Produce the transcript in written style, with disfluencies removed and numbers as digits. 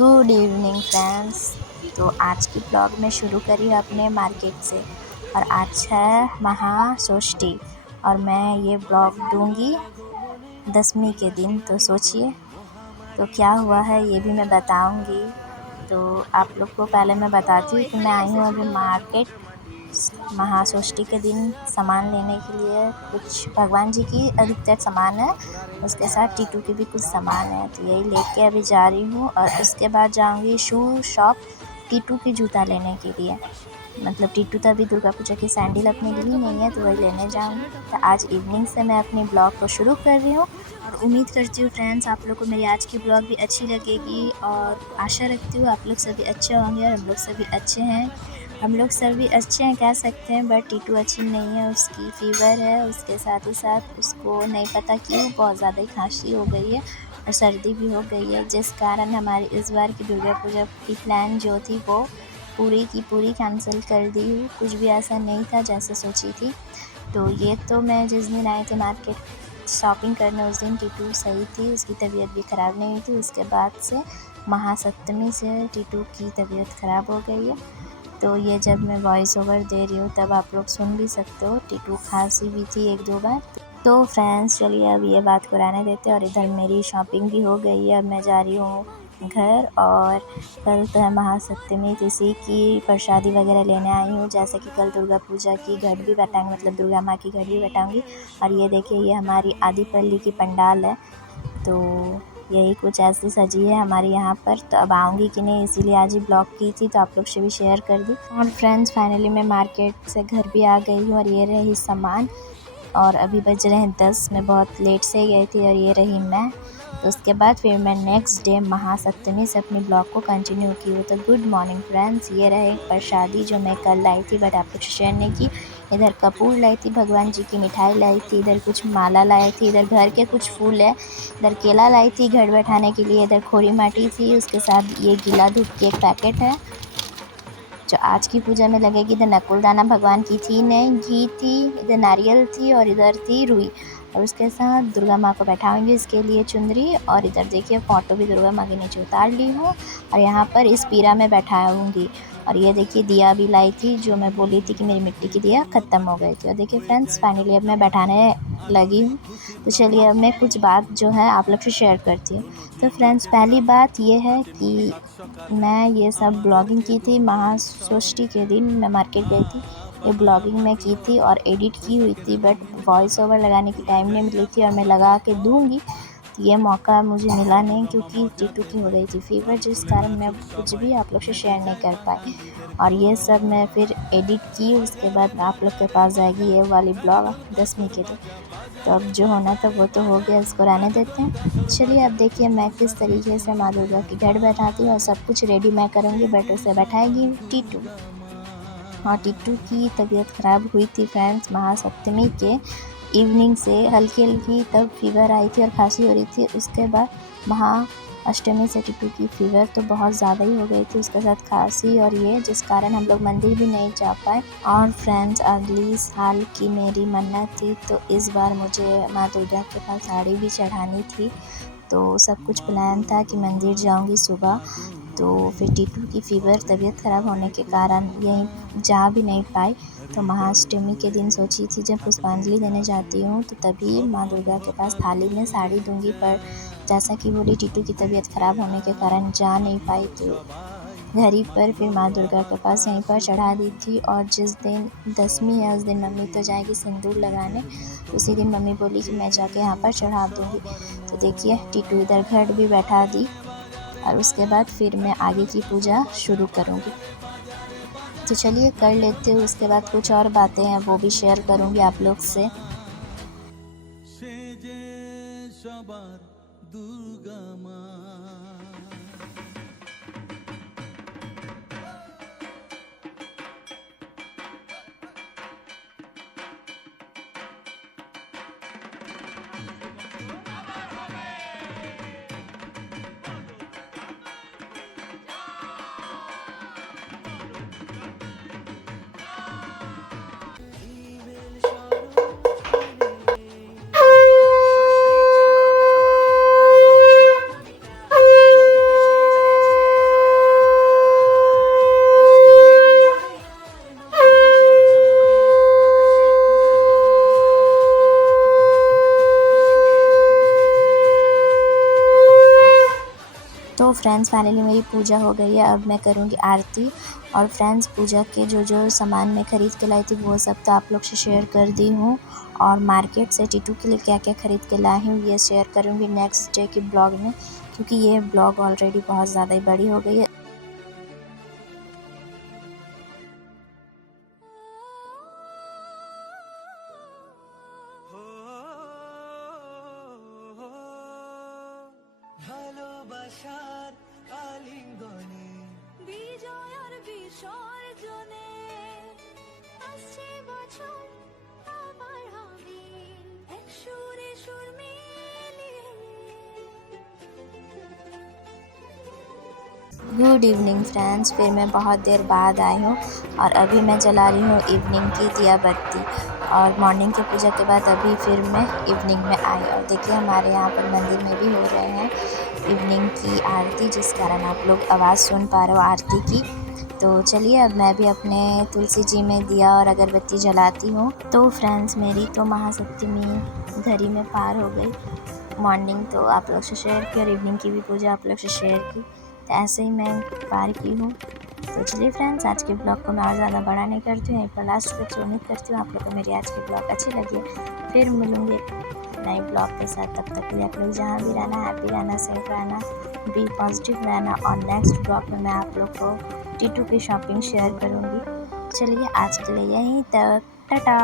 Good evening friends. तो आज की ब्लॉग में शुरू करी अपने मार्केट से और आज है महाषष्ठी और मैं ये ब्लॉग दूंगी 10वीं के दिन। तो सोचिए तो क्या हुआ है ये भी मैं बताऊंगी। तो आप लोग को पहले मैं बताती हूँ कि मैं आई हूँ अभी मार्केट महाषष्ठी के दिन सामान लेने के लिए। कुछ भगवान जी की अधिकतर सामान है, उसके साथ टीटू के भी कुछ सामान है, तो यही लेके अभी जा रही हूँ। और उसके बाद जाऊँगी शू शॉप टीटू की जूता लेने के लिए। मतलब टीटू तो अभी दुर्गा पूजा की सैंडल अपने लिए नहीं है, तो वही लेने जाऊँगी। तो आज इवनिंग से मैं अपनी ब्लॉग को शुरू कर रही हूँ और उम्मीद करती हूँ फ्रेंड्स आप लोग को मेरी आज की ब्लॉग भी अच्छी लगेगी और आशा रखती हूँ आप लोग सभी अच्छे होंगे और हम लोग सभी अच्छे हैं। हम लोग सभी अच्छे हैं कह सकते हैं, बट टीटू अच्छी नहीं है, उसकी फ़ीवर है। उसके साथ ही साथ उसको नहीं पता क्यों बहुत ज़्यादा ही खांसी हो गई है और सर्दी भी हो गई है, जिस कारण हमारी इस बार की दुर्गा पूजा की प्लान जो थी वो पूरी की पूरी कैंसिल कर दी हूँ। कुछ भी ऐसा नहीं था जैसे सोची थी। तो ये तो मैं जिस दिन आई थी मार्केट शॉपिंग करने उस दिन टीटू सही थी, उसकी तबीयत भी ख़राब नहीं हुई थी। उसके बाद से महासप्तमी से टीटू की तबीयत ख़राब हो गई है। तो ये जब मैं वॉइस ओवर दे रही हूँ तब आप लोग सुन भी सकते हो। टीटू खांसी भी थी 1-2 बार। तो फ्रेंड्स चलिए अब ये बात को रहने देते हैं। और इधर मेरी शॉपिंग भी हो गई है, अब मैं जा रही हूँ घर। और कल तो है महासप्तमी, तो इसी की प्रसादी वगैरह लेने आई हूँ। जैसे कि कल दुर्गा पूजा की घट भी बैठाऊँगी, मतलब दुर्गा माँ की घट भी बैठाऊँगी। और ये देखिए ये हमारी आदिपल्ली की पंडाल है, तो यही कुछ ऐसी सजी है हमारे यहाँ पर। तो अब आऊँगी कि नहीं इसीलिए आज ही ब्लॉग की थी, तो आप लोग से भी शेयर कर दी। और फ्रेंड्स फाइनली मैं मार्केट से घर भी आ गई हूँ और ये रही सामान। और अभी बज रहे हैं 10, मैं बहुत लेट से गई थी और ये रही मैं। तो उसके बाद फिर मैं नेक्स्ट डे महासप्तमी से अपनी ब्लॉग को कंटिन्यू की हूँ। तो गुड मॉर्निंग फ्रेंड्स, ये रहे प्रसादी जो मैं कल लाई थी बट आप लोग से शेयर नहीं की। इधर कपूर लाई थी, भगवान जी की मिठाई लाई थी, इधर कुछ माला लाई थी, इधर घर के कुछ फूल है, इधर केला लाई थी घर बैठाने के लिए, इधर खोरी माटी थी, उसके साथ ये गीला धूप की एक पैकेट है जो आज की पूजा में लगेगी। इधर नकुलदाना भगवान की थी नहीं, घी थी, इधर नारियल थी और इधर थी रुई। और उसके साथ दुर्गा माँ को बैठाऊंगी इसके लिए चुंदरी। और इधर देखिए फ़ोटो भी दुर्गा माँ के नीचे उतार ली हूँ और यहाँ पर इस पीरा में बैठाऊंगी। और ये देखिए दिया भी लाई थी, जो मैं बोली थी कि मेरी मिट्टी की दिया ख़त्म हो गई थी। और देखिए फ्रेंड्स फाइनली अब मैं बैठाने लगी हूँ। तो चलिए अब मैं कुछ बात जो है आप लोग से शेयर करती हूँ। तो फ्रेंड्स पहली बात ये है कि मैं ये सब ब्लॉगिंग की थी महाषष्ठी के दिन। मैं मार्केट गई थी, ये ब्लॉगिंग मैं की थी और एडिट की हुई थी, बट वॉइस ओवर लगाने की टाइम नहीं मिली थी और मैं लगा के दूंगी। तो ये मौका मुझे मिला नहीं क्योंकि टीटू की हो गई थी फ़ीवर, जिस कारण मैं कुछ भी आप लोग से शेयर नहीं कर पाई। और ये सब मैं फिर एडिट की, उसके बाद आप लोग के पास जाएगी ये वाली ब्लॉग 10वीं के दिन। तो अब जो होना था वो तो हो गया, इसको रहने देते हैं। चलिए अब देखिए मैं किस तरीके से माँ दुर्गा की घट बैठाती हूँ और सब कुछ रेडी मैं करूँगी, बट उसे बैठाएगी टीटू। हाँ, टीटू की तबीयत ख़राब हुई थी फ्रेंड्स महासप्तमी के इवनिंग से, हल्की हल्की तब फीवर आई थी और खांसी हो रही थी। उसके बाद महाअष्टमी से टीटू की फ़ीवर तो बहुत ज़्यादा ही हो गई थी, उसके साथ खांसी और ये, जिस कारण हम लोग मंदिर भी नहीं जा पाए। और फ्रेंड्स अगली साल की मेरी मन्नत थी, तो इस बार मुझे माँ दुर्गा के पास साड़ी भी चढ़ानी थी। तो सब कुछ प्लान था कि मंदिर जाऊंगी सुबह। तो फिर टीटू की फ़ीवर तबीयत ख़राब होने के कारण यहीं जा भी नहीं पाई। तो महाअष्टमी के दिन सोची थी जब पुष्पांजलि देने जाती हूँ तो तभी माँ दुर्गा के पास थाली में साड़ी दूंगी, पर जैसा कि बोली टीटू की तबीयत ख़राब होने के कारण जा नहीं पाई। तो घर ही पर फिर माँ दुर्गा के पास यहीं पर चढ़ा दी थी। और जिस दिन 10वीं है उस दिन मम्मी तो जाएगी सिंदूर लगाने, उसी दिन मम्मी बोली कि मैं जाके यहाँ पर चढ़ा दूँगी। तो देखिए टीटू इधर घट भी बैठा दी और उसके बाद फिर मैं आगे की पूजा शुरू करूँगी। तो चलिए कर लेते हो, उसके बाद कुछ और बातें हैं वो भी शेयर करूँगी आप लोग से। दुर्गा माँ तो फ्रेंड्स फाइनली मेरी पूजा हो गई है, अब मैं करूँगी आरती। और फ्रेंड्स पूजा के जो सामान मैं ख़रीद के लाई थी वो सब तो आप लोग से शेयर कर दी हूँ, और मार्केट से टीटू के लिए क्या क्या ख़रीद के लाई हूँ ये शेयर करूँगी नेक्स्ट डे के ब्लॉग में, क्योंकि ये ब्लॉग ऑलरेडी बहुत ज़्यादा ही बड़ी हो गई है। ভালোবাসার আলিঙ্গনে বিজয় আর বিসর্জনে আসছে বছর আবার হবে এক সুরে সুর মিলিয়ে। गुड इवनिंग फ्रेंड्स, फिर मैं बहुत देर बाद आई हूँ और अभी मैं जला रही हूँ इवनिंग की दिया बत्ती। और मॉर्निंग की पूजा के बाद अभी फिर मैं इवनिंग में आई, और देखिए हमारे यहाँ पर मंदिर में भी हो रहे हैं इवनिंग की आरती, जिस कारण आप लोग आवाज़ सुन पा रहे हो आरती की। तो चलिए अब मैं भी अपने तुलसी जी में दिया और अगरबत्ती जलाती हूँ। तो फ्रेंड्स मेरी तो महासप्तमी घड़ी में पार हो गई। मॉर्निंग तो आप लोग से शेयर की और इवनिंग की भी पूजा आप लोग से शेयर की, तो ऐसे ही मैं पार की हूँ। तो चलिए फ्रेंड्स आज के ब्लॉग को मैं और ज़्यादा बड़ा नहीं करती हूँ, यहीं पर लास्ट करती हूँ। उम्मीद करती हूँ आप लोग को मेरी आज की ब्लॉग अच्छी लगी। फिर मिलूँगी नए ब्लॉग के साथ, तब तक के लिए आप लोग जहाँ भी रहना हैप्पी रहना, सेफ रहना, बी पॉजिटिव रहना। और नेक्स्ट ब्लॉग में मैं आप लोग को टीटू की शॉपिंग शेयर करूँगी। चलिए आज के लिए यहीं तक, टाटा।